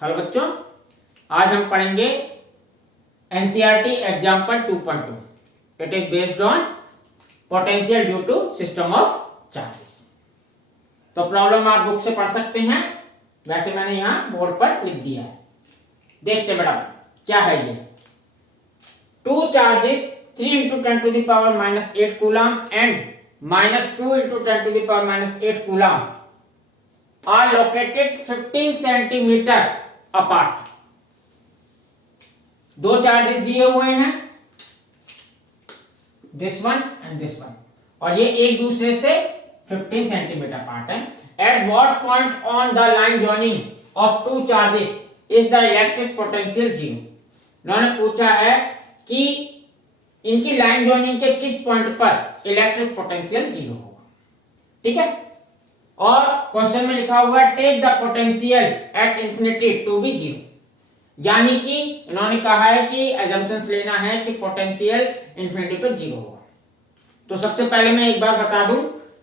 Hello बच्चों, आज हम पढ़ेंगे NCERT example 2.2। It is based on potential due to system of charges. तो प्रॉब्लम आप बुक से पढ़ सकते हैं, वैसे मैंने यहाँ बोर्ड पर लिख दिया है। देखते बेटा क्या है ये। Two charges 3 into 10 to the power minus 8 coulomb and minus 2 into 10 to the power minus 8 coulomb are located 15 centimeter apart। दो चार्जेस दिए हुए हैं, this one and this one, और ये एक दूसरे से 15 सेंटीमीटर अपार्ट है। At what point on the line joining of two charges is the electric potential zero. उन्होंने पूछा है कि इनकी लाइन जॉइनिंग के किस पॉइंट पर इलेक्ट्रिक पोटेंशियल जीरो होगा। ठीक है, और क्वेश्चन में लिखा हुआ है take the potential at infinity to be zero, यानी कि इन्होंने कहा है कि अजम्पशंस लेना है कि पोटेंशियल इंफिनिटी पर जीरो होगा। तो सबसे पहले मैं एक बार बता दूं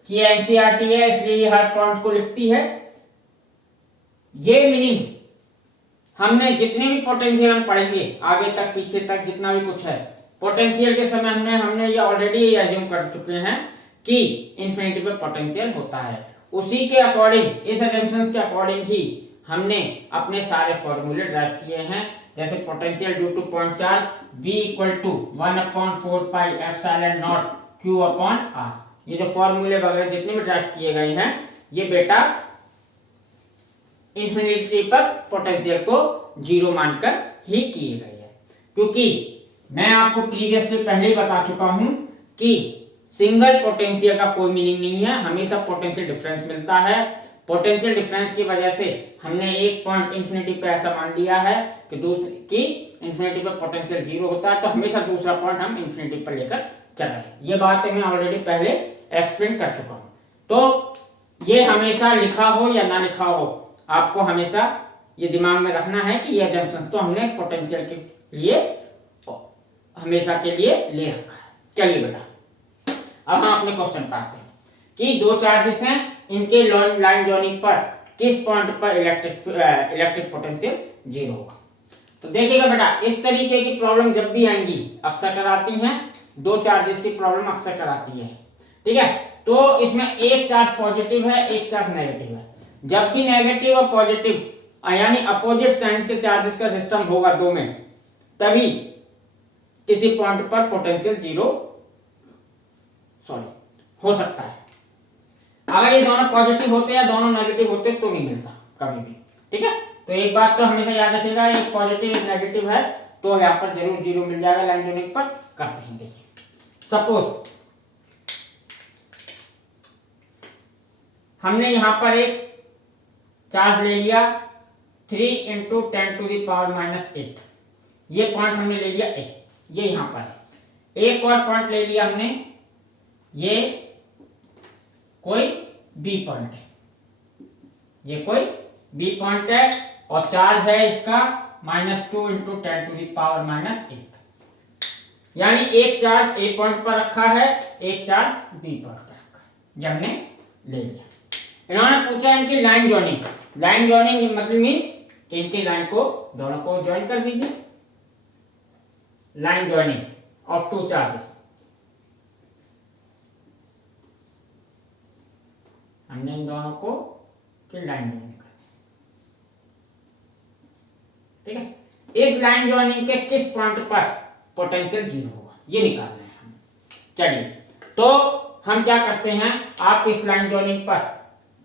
कि एनसीईआरटी है, इसलिए ये हर पॉइंट को लिखती है। ये मीनिंग हमने जितने भी पोटेंशियल हम पढ़ेंगे आगे तक पीछे तक जितना भी कुछ है, पोटेंशियल के समय हमने ये ऑलरेडी अज्यूम कर चुके हैं कि इंफिनिटी पे पोटेंशियल होता है। उसी के अकॉर्डिंग, इस अजम्पशंस के अकॉर्डिंग ही हमने अपने सारे फॉर्मूले ड्राइव किए हैं। जैसे potential due to point charge V equal to 1/4 pi epsilon not Q upon R। ये जो फॉर्मूले वगैरह जितने भी ड्राइव किए गए हैं, ये बेटा इंफिनिटी पर पोटेंशियल को जीरो मानकर ही किए गए हैं। क्योंकि मैं आपको प्रीवियसली पहले ही बता चुका हूं कि सिंगल पोटेंशियल का कोई मीनिंग नहीं है, हमेशा पोटेंशियल डिफरेंस मिलता है। पोटेंशियल डिफरेंस की वजह से हमने एक पॉइंट इंफिनिटी पे ऐसा मान लिया है कि इंफिनिटी पे पोटेंशियल जीरो होता है, तो हमेशा दूसरा पॉइंट हम इंफिनिटी पर लेकर चल रहे हैं। ये बात मैं ऑलरेडी पहले एक्सप्लेन कर चुका हूं। तो ये हमेशा लिखा हो या ना लिखा हो, आपको हमेशा ये दिमाग में रखना है कि ये जंक्शन तो हमने पोटेंशियल के लिए हमेशा के लिए ले रखा है। चलिए बेटा, अब हम अपने क्वेश्चन पर आते हैं कि दो चार्जेस हैं, इनके लाइन जॉइनिंग पर किस पॉइंट पर इलेक्ट्रिक पोटेंशियल जीरो होगा। तो देखिएगा बेटा, इस तरीके की प्रॉब्लम जब भी आएंगी अक्सर कराती हैं, दो चार्जेस की प्रॉब्लम अक्सर कराती है। ठीक है, तो इसमें एक चार्ज पॉजिटिव है, एक चार्ज नेगेटिव है। जब भी नेगेटिव और पॉजिटिव यानी अपोजिट साइंस के चार्जेस का सिस्टम होगा दो में, तभी किसी पॉइंट पर पोटेंशियल जीरो हो सकता है। अगर ये दोनों पॉजिटिव होते या दोनों नेगेटिव होते तो नहीं मिलता कभी भी। ठीक है, तो एक बात तो हमेशा याद रखिएगा, एक पॉजिटिव एक नेगेटिव है तो यहाँ पर जरूर जीरो मिल जाएगा लाइन जॉइनिंग पर। करते हैं, देखिए सपोज हमने यहाँ पर एक चार्ज ले लिया 3 into 10 to the power minus 8। ये पॉइंट हमने ले लिया ए, ये यहाँ पर है। एक और पॉइंट ले लिया हमने, ये कोई बी पॉइंट है, ये कोई बी पॉइंट है और चार्ज है इसका -2 into 10 to the power minus 8। यानी एक चार्ज ए पॉइंट पर रखा है, एक चार्ज बी पॉइंट पर रखा है, ये हमने ले लिया। इन्होंने पूछा इनकी लाइन जॉइनिंग। लाइन जॉइनिंग मतलब मीन्स कि इनकी लाइन को दोनों को ज्वाइन कर दीजिए। Line joining of two charges, हमने इन दोनों को की लाइन जॉइनिंग कर दी। ठीक है, इस लाइन जॉइनिंग के किस पॉइंट पर पोटेंशियल जीरो होगा ये निकालना है हमें। चलिए, तो हम क्या करते हैं, आप इस लाइन जॉइनिंग पर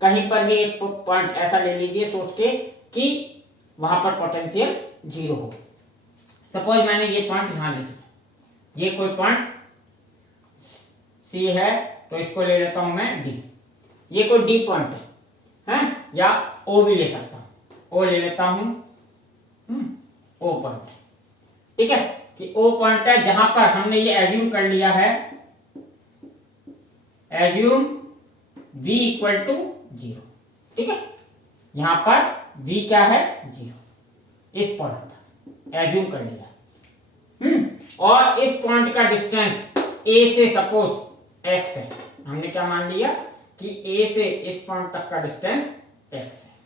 कहीं पर भी एक पॉइंट ऐसा ले लीजिए सोच के कि वहां पर पोटेंशियल जीरो हो। सपोज मैंने ये पॉइंट यहां ले लिया, ये कोई पॉइंट सी है तो इसको ले लेता हूं मैं डी। ये कोई डी पॉइंट है या ओ भी ले सकता हूं, ओ ले लेता हूं, ओ पॉइंट है। ठीक है, कि ओ पॉइंट है जहां पर हमने ये एज्यूम कर लिया है, assume v equal to zero. ठीक है, यहां पर v क्या है, जीरो, इस पॉइंट पर एज्यूम कर लिया। और इस पॉइंट का डिस्टेंस a से सपोज x है, हमने क्या मान लिया कि a से इस पॉइंट तक का डिस्टेंस x है।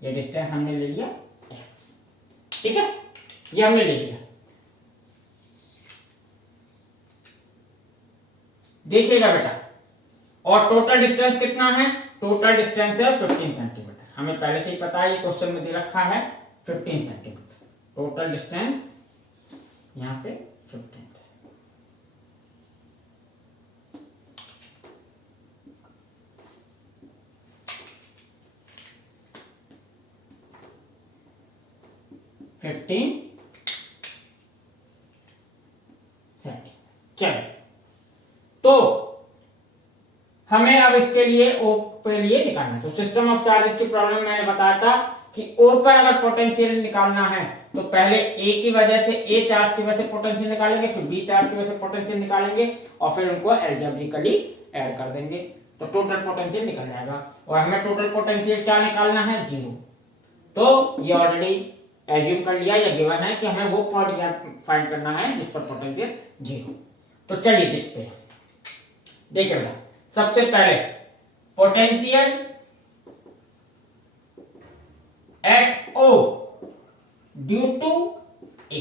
ये डिस्टेंस हमने ले लिया x, ठीक है, ये हमने ले लिया। देखिएगा बेटा, और टोटल डिस्टेंस कितना है? टोटल डिस्टेंस है 15 सेंटीमीटर। हमें पहले से ही पता है, ये क्वेश्चन में दे रखा है 15 सेंटीमीटर। टोटल डिस्टेंस यहां से 15 सेंटीमीटर। चलिए, तो हमें अब इसके लिए ओ के लिए निकालना है। तो सिस्टम ऑफ चार्जेस की प्रॉब्लम में मैंने बताया था कि ओ पर अगर पोटेंशियल निकालना है तो पहले ए की वजह से, ए चार्ज की वजह से पोटेंशियल निकालेंगे, फिर बी चार्ज की वजह से पोटेंशियल निकालेंगे और फिर उनको अलजेब्रिकली ऐड कर देंगे तो टोटल पोटेंशियल निकल जाएगा। और हमें टोटल पोटेंशियल क्या निकालना है? 0। तो ये ऑलरेडी एज्यूम कर लिया या गिवन है कि हमें वो पॉइंट फाइंड करना है जिस पर पोटेंशियल 0। तो चलिए देखते हैं। देखिए बेटा, सबसे पहले potential at O due to A,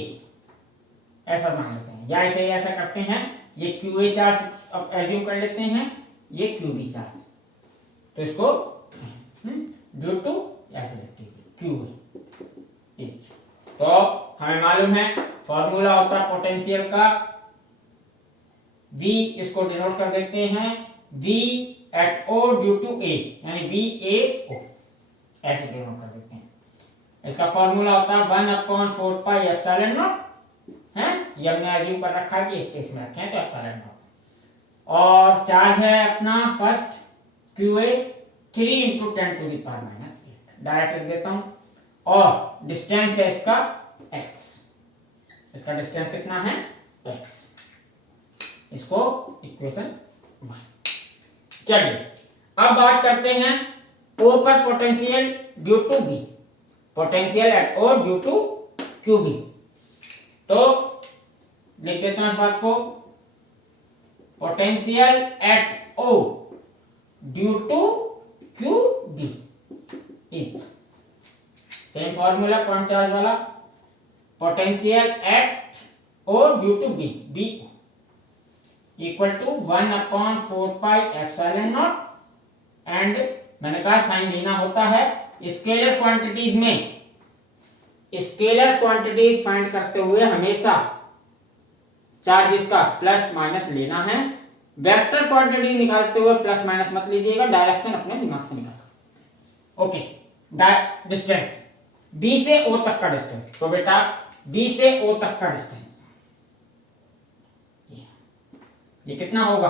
ऐसा मान लेते हैं, या ऐसे ऐसा करते हैं, ये क्यू ए चार्ज एज्यूम कर लेते हैं, ये क्यू बी चार्ज, तो इसको ड्यू टू ऐसे लिखते हैं क्यू ए। तो हमें मालूम है फॉर्मूला होता है पोटेंशियल का V, इसको डिनोट कर देते हैं V at O due to A, यानी V A O, ऐसे डिनोट कर देते हैं। इसका फॉर्मूला होता है 1/4 पाई एप्सिलॉन नॉट, है ये हमने एज्यूम कर रखा है कि इस केस में रखे हैं तो एप्सिलॉन नॉट। और चार्ज है अपना फर्स्ट QA 3 × 10⁻⁻8, डायरेक्ट लिख देता हूं। और डिस्टेंस है इसका x, इसका डिस्टेंस कितना है? x, इसको इक्वेशन 1। चलिए अब बात करते हैं O पर potential due to B, potential at O due to QB। तो लिख देता हूं इस बात को, potential at O due to QB is same formula point charge वाला, potential at O due to B equal to 1/4 pi epsilon naught. And मैंने कहा साइन लेना होता है स्केलर क्वांटिटीज में, स्केलर क्वांटिटीज फाइंड करते हुए हमेशा चार्जेस का प्लस माइनस लेना है। वेक्टर क्वांटिटी निकालते हुए प्लस माइनस मत लीजिएगा, डायरेक्शन अपने दिमाग से निकालना। ओके, डिस्टेंस B से O तक का डिस्टेंस, तो बेटा B से O तक का डिस्टेंस ये कितना होगा?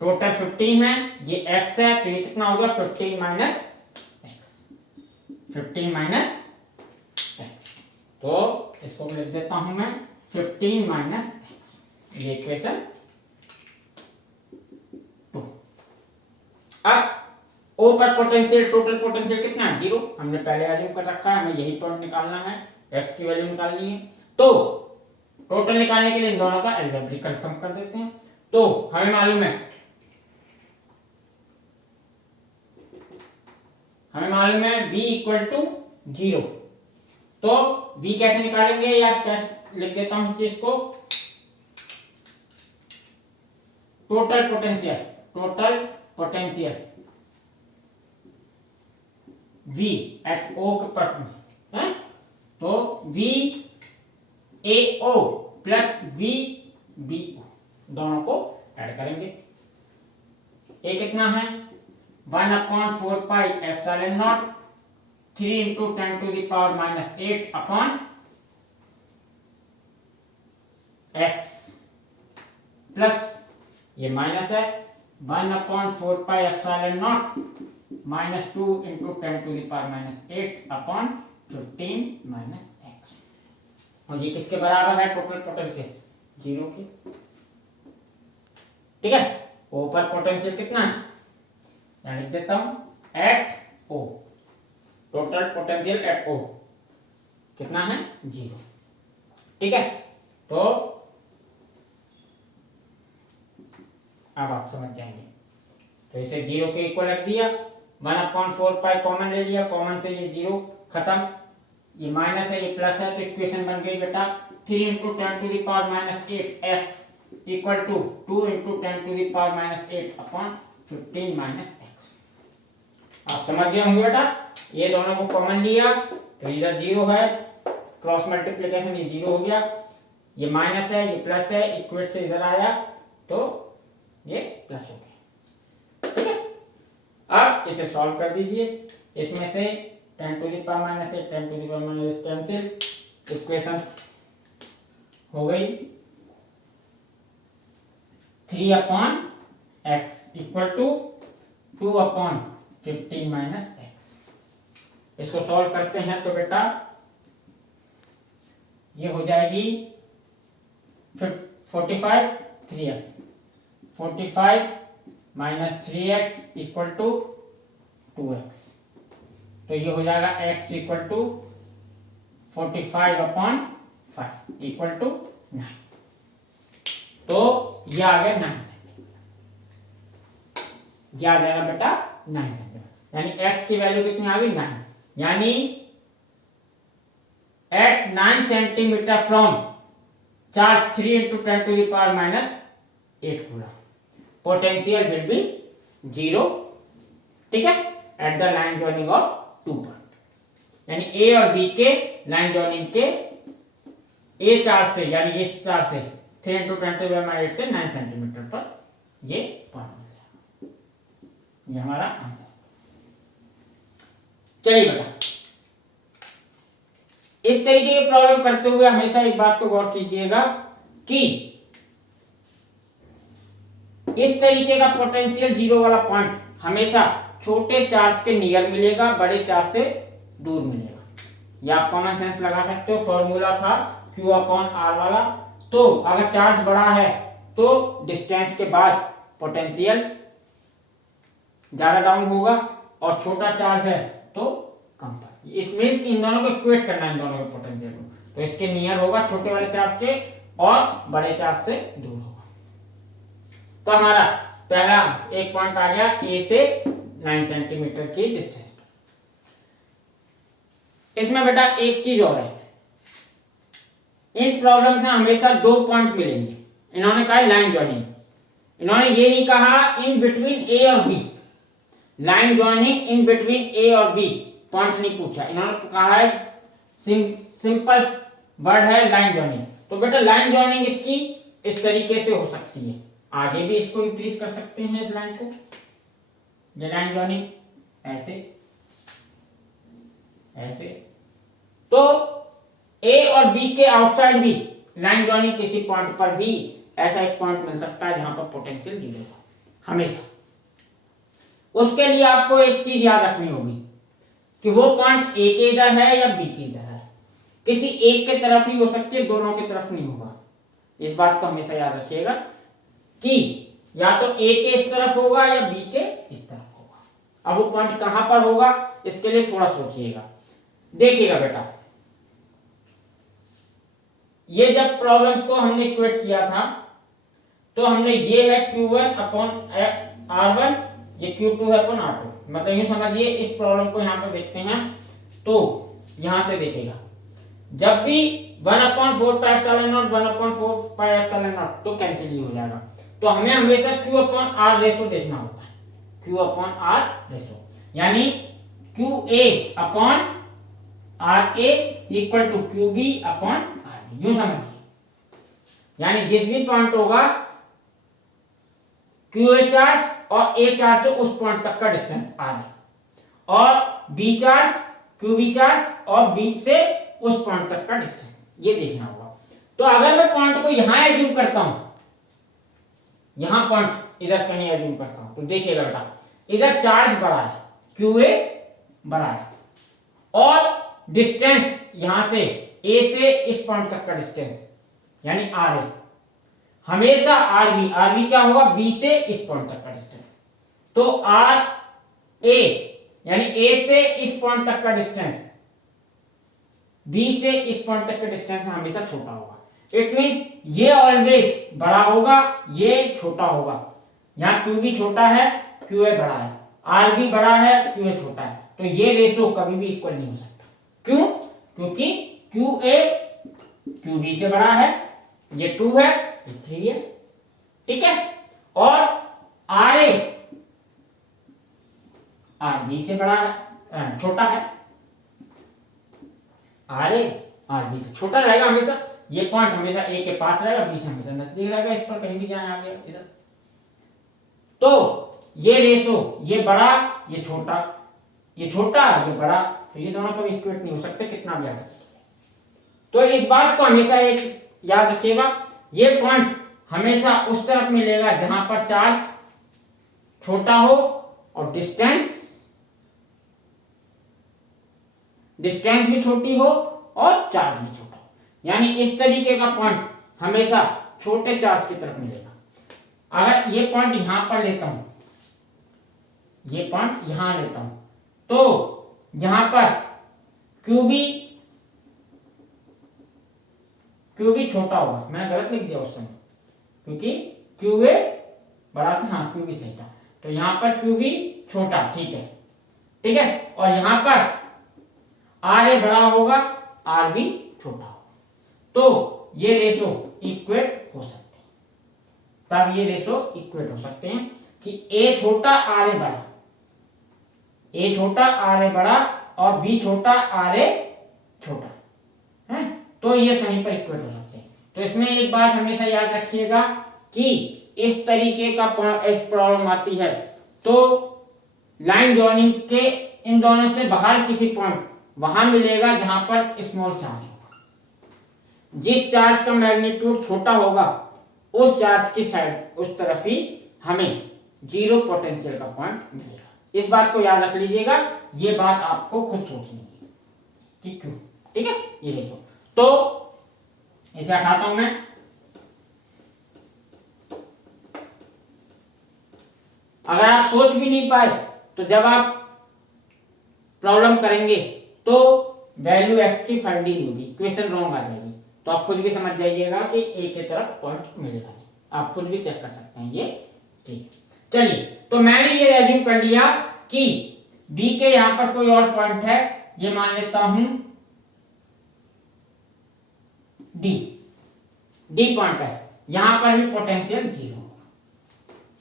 टोटल 15 है, ये x है, तो ये कितना होगा? 15 माइनस एक्स, 15 माइनस एक्स। तो इसको लिख देता हूं मैं 15 माइनस एक्स, ये इक्वेशन 2। अब O पर पोटेंशियल, टोटल पोटेंशियल कितना है? 0। हमने पहले एज्यूम कर रखा है, हमें यही पॉइंट निकालना है, x की वैल्यू निकालनी है। तो टोटल निकालने के लिए इन दोनों का अलजेब्रिकल सम कर देते हैं। तो हमें मालूम है V इक्वल टू 0। तो V कैसे निकालेंगे, या कैसे लिख देता हूं इस चीज को, total potential V at O पर है, तो V AO प्लस VBO दोनों को ऐड करेंगे। A कितना है? 1/4 pi epsilon not 3 × 10⁻⁻8 upon x plus ये माइनस है 1/4 pi epsilon not -2 × 10⁻⁸ upon 15 minus x. और ये किसके बराबर है? टोटल पोटेंशियल 0 के। ठीक है, O पर पोटेंशियल कितना है? यहाँ लिख देता हूं at O, total potential at O कितना है? 0। ठीक है, तो अब आप समझ जाएंगे। तो इसे 0 के इक्वल रख दिया, 1/4 कॉमन ले लिया, कॉमन से ये 0 खत्म, ये माइनस है ये प्लस है, तो इक्वेशन बन गई बेटा 3 × 10⁻⁸ x equal to 2 × 10⁻⁻8 upon 15 - x। आप समझ गए होंगे बेटा, ये दोनों को कॉमन लिया तो इधर 0 है, क्रॉस मल्टीप्लिकेशन ये 0 हो गया, ये माइनस है ये प्लस है, इक्वेट से इधर आया तो ये प्लस हो गया। ठीक है, अब इसे सॉल्व कर दीजिए, इसमें से 10⁻⁻8 10⁻⁻8 कैंसिल, इक्वेशन हो गई 3/x इक्वल टू 2/15 - x। इसको सॉल्व करते हैं तो बेटा ये हो जाएगी 45 3x 45 - 3x equal to 2x, तो ये हो जाएगा x equal to 45/5 equal to 9, तो ये आ गया 9 सेंटीमीटर, ये आ जाएगा बेटा 9 सेंटीमीटर, यानी x की वैल्यू कितनी आ गई 9, यानी at 9 centimetre from charge 3 × 10⁻⁻8 coulomb potential will be 0। ठीक है, at the line joining of 2 point, यानी ए और बी के लाइन जॉइनिंग के ए चार्ज से, यानी इस चार्ज से 3 × 10⁻8 से 9 सेंटीमीटर पर ये पॉइंट मिल जाएगा। ये हमारा आंसर। चलिए बेटा, इस तरीके की प्रॉब्लम करते हुए हमेशा एक बात को गौर कीजिएगा कि इस तरीके का पोटेंशियल 0 वाला पॉइंट हमेशा छोटे चार्ज के नियर मिलेगा, बड़े चार्ज से दूर मिलेगा। या आप कॉमन सेंस लगा सकते हो, फॉर्मूला था Q/R वाला, तो अगर चार्ज बड़ा है तो डिस्टेंस के बाद पोटेंशियल ज्यादा डाउन होगा, और छोटा चार्ज है तो कम पर। इट मींस इन दोनों को इक्वेट करना है, इन दोनों के पोटेंशियल को, तो इसके नियर होगा छोटे वाले चार्ज के और बड़े चार्ज से दूर होगा। तो हमारा पहला एक पॉइंट आ गया ए से 9 सेंटीमीटर की डिस्टेंस पर। इसमें बेटा एक चीज और है, इन प्रॉब्लम से हमेशा 2 पॉइंट मिलेंगे। इन्होंने कहा लाइन जॉइनिंग, इन्होंने ये नहीं कहा इन बिटवीन ए और B, line joining in between A और बी पॉइंट नहीं पूछा, इन्होंने कहा है सिंपल वर्ड है लाइन जॉइनिंग। तो बेटा लाइन जॉइनिंग इसकी इस तरीके से हो सकती है, आगे भी इसको इंक्रीज कर सकते हैं इस लाइन को, ये लाइन जॉइनिंग ऐसे ऐसे, तो ए और बी के आउटसाइड भी लाइन जॉइनिंग किसी पॉइंट पर भी ऐसा एक पॉइंट मिल सकता है जहां पर पोटेंशियल 0 है हमेशा। उसके लिए आपको एक चीज याद रखनी होगी कि वो पॉइंट ए के इधर है या बी के इधर है, किसी एक के तरफ ही हो सकती है, दोनों की तरफ नहीं होगा। इस बात को हमेशा याद रखिएगा कि या तो ए के इस तरफ होगा या बी के इस तरफ होगा। अब वो पॉइंट कहां पर होगा इसके लिए थोड़ा सोचिएगा। देखिएगा बेटा, ये जब प्रॉब्लम्स को हमने इक्वेट किया था तो हमने ये है Q1/R1, ये Q2 है अपॉन R2, मतलब यूं समझिए इस प्रॉब्लम को यहां पर देखते हैं तो यहां से देखिएगा जब भी 1/4πε0 1/4πε0 तो कैंसिल ही हो जाएगा, तो हमें हमेशा Q/R रेशो देखना होता है, Q/R रेशो, यानी QA/RA इक्वल टू QB/RB, यूं समझिए, यानी जिस भी पॉइंट होगा QA चार्ज और A चार्ज से उस पॉइंट तक का डिस्टेंस R है, और B चार्ज QB चार्ज और B से उस पॉइंट तक का डिस्टेंस, ये देखना होगा। तो अगर मैं पॉइंट को यहां एज्यूम करता हूं, यहां पॉइंट इधर कहीं एज्यूम करता हूं, तो देखिएगा बेटा इधर चार्ज बड़ा है, QA बड़ा है, और डिस्टेंस यहां से A से इस पॉइंट तक का डिस्टेंस यानी RA, हमेशा RB क्या होगा B से इस पॉइंट तक का डिस्टेंस, तो RA यानी A से इस पॉइंट तक का डिस्टेंस B से इस पॉइंट तक का डिस्टेंस हमेशा छोटा होगा। इट मींस ये ऑलवेज बड़ा होगा, ये छोटा होगा, यहाँ QB छोटा है QA बड़ा है, आर बी बड़ा है, क्यू ए छोटा है, तो ये रेशो कभी भी इक्वल नहीं हो सकता। क्यों? क्योंकि क्यू ए क्यू बी से बड़ा है, ये 2 है, ये 3 है, ठीक है, और आर ए आर बी से बड़ा है, छोटा है, आर ए आर बी से छोटा रहेगा हमेशा, ये पॉइंट हमेशा ए के पास रहेगा, बी से हमेशा नजदीक रहेगा, इस पर कहीं भी जाना आ गया इधर। तो ये रेशो, ये बड़ा ये छोटा, ये छोटा ये बड़ा, तो ये दोनों कभी इक्वेट नहीं हो सकते, कितना भी आगे चले। तो इस बात को हमेशा एक याद रखिएगा, ये पॉइंट हमेशा उस तरफ मिलेगा जहां पर चार्ज छोटा हो और डिस्टेंस भी छोटी हो और चार्ज भी छोटा हो, यानी इस तरीके का पॉइंट हमेशा छोटे चार्ज की तरफ मिलेगा। अगर ये पॉइंट यहां पर लेता हूं, ये पॉइंट यहां लेता हूं, तो यहां पर क्यूबी छोटा होगा, मैंने गलत लिख दिया उस समय, क्योंकि क्यूए बड़ा था, हाँ क्यूबी सही था, तो यहां पर क्यूबी छोटा, ठीक है, ठीक है, और यहां पर आर ए बड़ा होगा, आर बी छोटा होगा, तो ये रेशो इक्वेट हो सकते हैं, तब ये रेशो इक्वेट हो सकते हैं कि ए छोटा आर ए बड़ा, ए छोटा आर ए बड़ा और बी छोटा आर ए छोटा है, तो ये कहीं पर इक्वेट हो सकते हैं। तो इसमें एक बात हमेशा याद रखिएगा कि इस तरीके का प्रॉब्लम आती है तो लाइन जॉइनिंग के इन दोनों से बाहर किसी पॉइंट वहां मिलेगा जहां पर स्मॉल चार्ज होगा, जिस चार्ज का मैग्नीट्यूड छोटा होगा उस चार्ज की साइड उस तरफ ही हमें जीरो पोटेंशियल का पॉइंट मिलेगा। इस बात को याद रख लीजिएगा, ये बात आपको खुद सोचनी है कि क्यों, ठीक है, ये देखो, तो इसे हटाता हूं मैं, अगर आप सोच भी नहीं पाए तो जब आप प्रॉब्लम करेंगे तो वैल्यू एक्स की फाइंडिंग होगी, इक्वेशन रॉन्ग आ जाएगी, तो आप खुद भी समझ जाइएगा कि ए की तरफ पॉइंट मिलेगा, आप खुद भी चेक कर सकते हैं ये, ठीक। चलिए, तो मैंने ये एज्यूम कर लिया कि बी के यहां पर कोई और पॉइंट है, ये मान लेता हूं डी पॉइंट है, यहां पर भी पोटेंशियल जीरो होगा,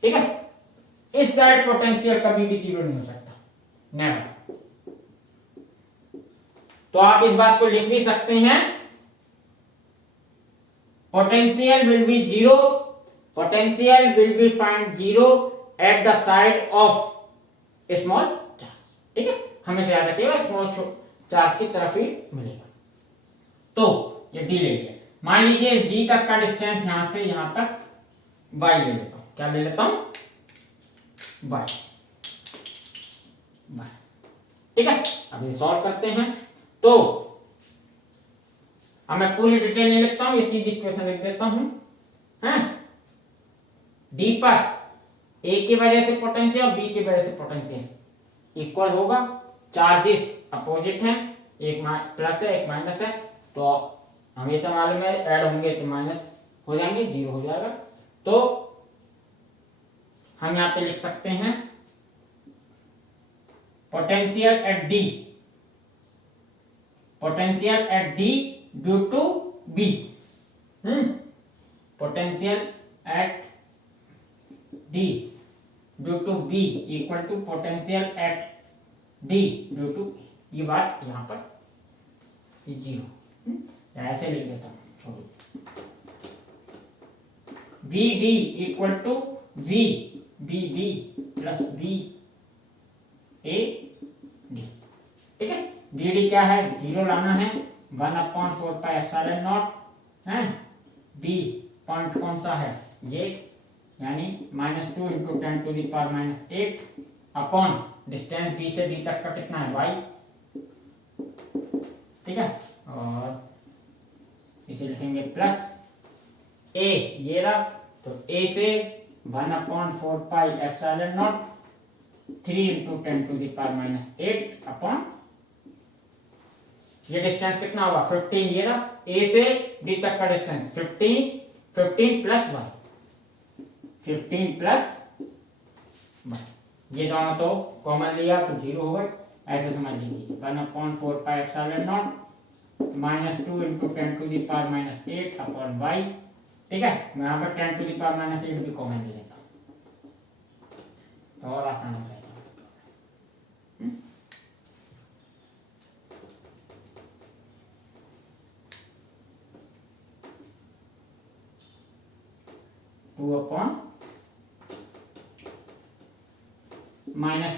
ठीक है, इस साइड पोटेंशियल कभी भी जीरो नहीं हो सकता, नेवर। तो आप इस बात को लिख भी सकते हैं, potential will be zero, potential will be find zero at the side of small charge, ठीक है, हमेशा याद रखिएगा स्मॉल चार्ज की तरफ ही मिलेगा। तो ये डी ले लिया, मान लीजिए डी तक का डिस्टेंस यहां से यहां तक वाई ले लेता हूं, क्या ले लेता हूं, वाई, ठीक है। अब ये सॉल्व करते हैं, तो अब मैं पूरी डिटेल नहीं लिखता हूं, ये सीधी इक्वेशन लिख देता हूं, हैं, डी पर ए की वजह से पोटेंशियल और बी की वजह से पोटेंशियल इक्वल होगा, चार्जेस अपोजिट हैं, एक प्लस है एक माइनस है, तो हमेशा मालूम है ऐड होंगे तो माइनस हो जाएंगे, जीरो हो जाएगा, तो हम यहां पे लिख सकते हैं potential at D due to B, potential at D due to B equal to potential at D due to, ये बात यहां पर ये जीरो, ऐसे लिख देता हूं, V D equal to V B D plus B A D, ठीक है, बी डी क्या है, जीरो लाना है, 1/4πε0 है, बी पॉइंट कौन सा है ये, यानी -2 × 10⁻⁻8 अपॉन डिस्टेंस बी से डी तक का कितना है y, ठीक है, और इसे लिखेंगे प्लस a, ये रहा, तो a से 1/4πε0 3 × 10⁻⁸ अपॉन ये डिस्टेंस कितना होगा 15, ये रहा, a से d तक का distance 15 plus y, 15 plus y, ये दोनों तो कॉमन लिया तो 0 हो गए, ऐसे समझ लीजिए 1/4πε0 -2 × 10⁻⁻8 अपॉन y। ठीक है, मैं यहाँ पर 10⁻⁻8 भी कॉमन ले लेता हूँ और आसान हो जाएगा।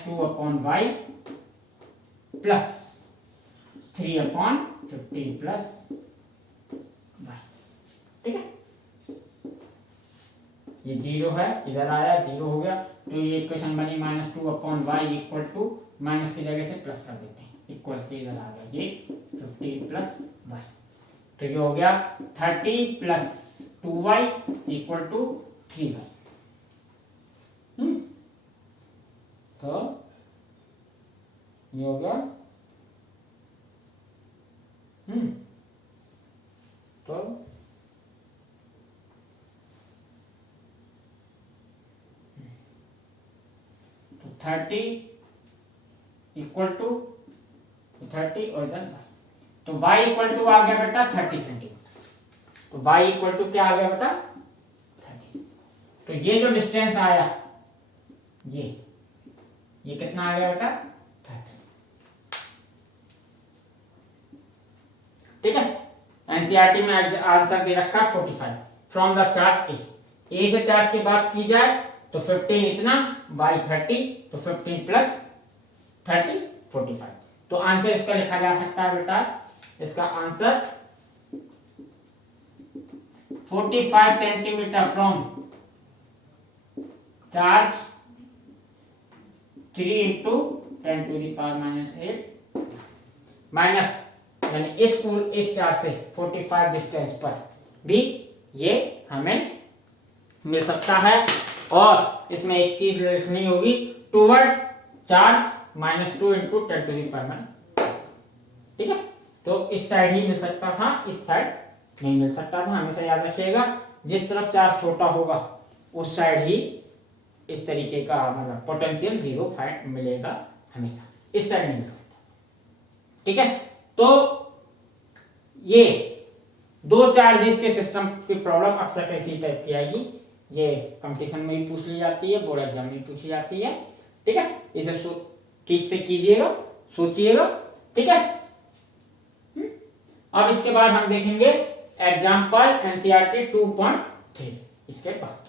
2/-2/y plus 3/15 plus y। ठीक है, ये 0 है, इधर आया 0 हो गया, तो ये इक्वेशन बनी -2/y इक्वल टू माइनस की जगह से प्लस कर देते हैं, इक्वल टू इधर आ गया ये 15 प्लस y। तो ये हो गया 30 plus 2y equal to 3y। तो ये हो गया तो तो 30 इक्वल टू 30 और इधर y, तो y इक्वल टू आ गया बेटा 30 सेंटीमीटर। तो y इक्वल टू क्या आ गया बेटा 30। तो ये जो डिस्टेंस आया ये कितना आ गया बेटा 30। ठीक है, एनसीईआरटी में आंसर दे रखा 45 फ्रॉम द चार्ज ए से चार्ज की बात की जाए तो 15 इतना y 30, तो 15 प्लस 30 45। तो आंसर इसका लिखा जा सकता है बेटा, इसका answer 45 centimetre from charge 3 × 10⁻⁻8 minus, यानी इस चार्ज से 45 डिस्टेंस पर भी ये हमें मिल सकता है। और इसमें एक चीज लिखनी होगी, टूवर्ड चार्ज -2 × 10⁻⁻। ठीक है, तो इस साइड ही मिल सकता था, इस साइड नहीं मिल सकता था। हमेशा याद रखिएगा, जिस तरफ चार्ज छोटा होगा उस साइड ही इस तरीके का मतलब पोटेंशियल 0 फाइंड मिलेगा, हमेशा इस साइड नहीं मिल सकता। ठीक है, तो ये दो चार्जेस के सिस्टम की प्रॉब्लम अक्सर इसी टाइप की आएगी। ये कंपटीशन में भी पूछ ली जाती है, बोर्ड एग्जाम में भी पूछी जाती है। ठीक है, इसे ठीक से कीजिएगा, सोचिएगा। ठीक है, अब इसके बाद हम देखेंगे एग्जाम्पल एनसीईआरटी 2.3 इसके बाद।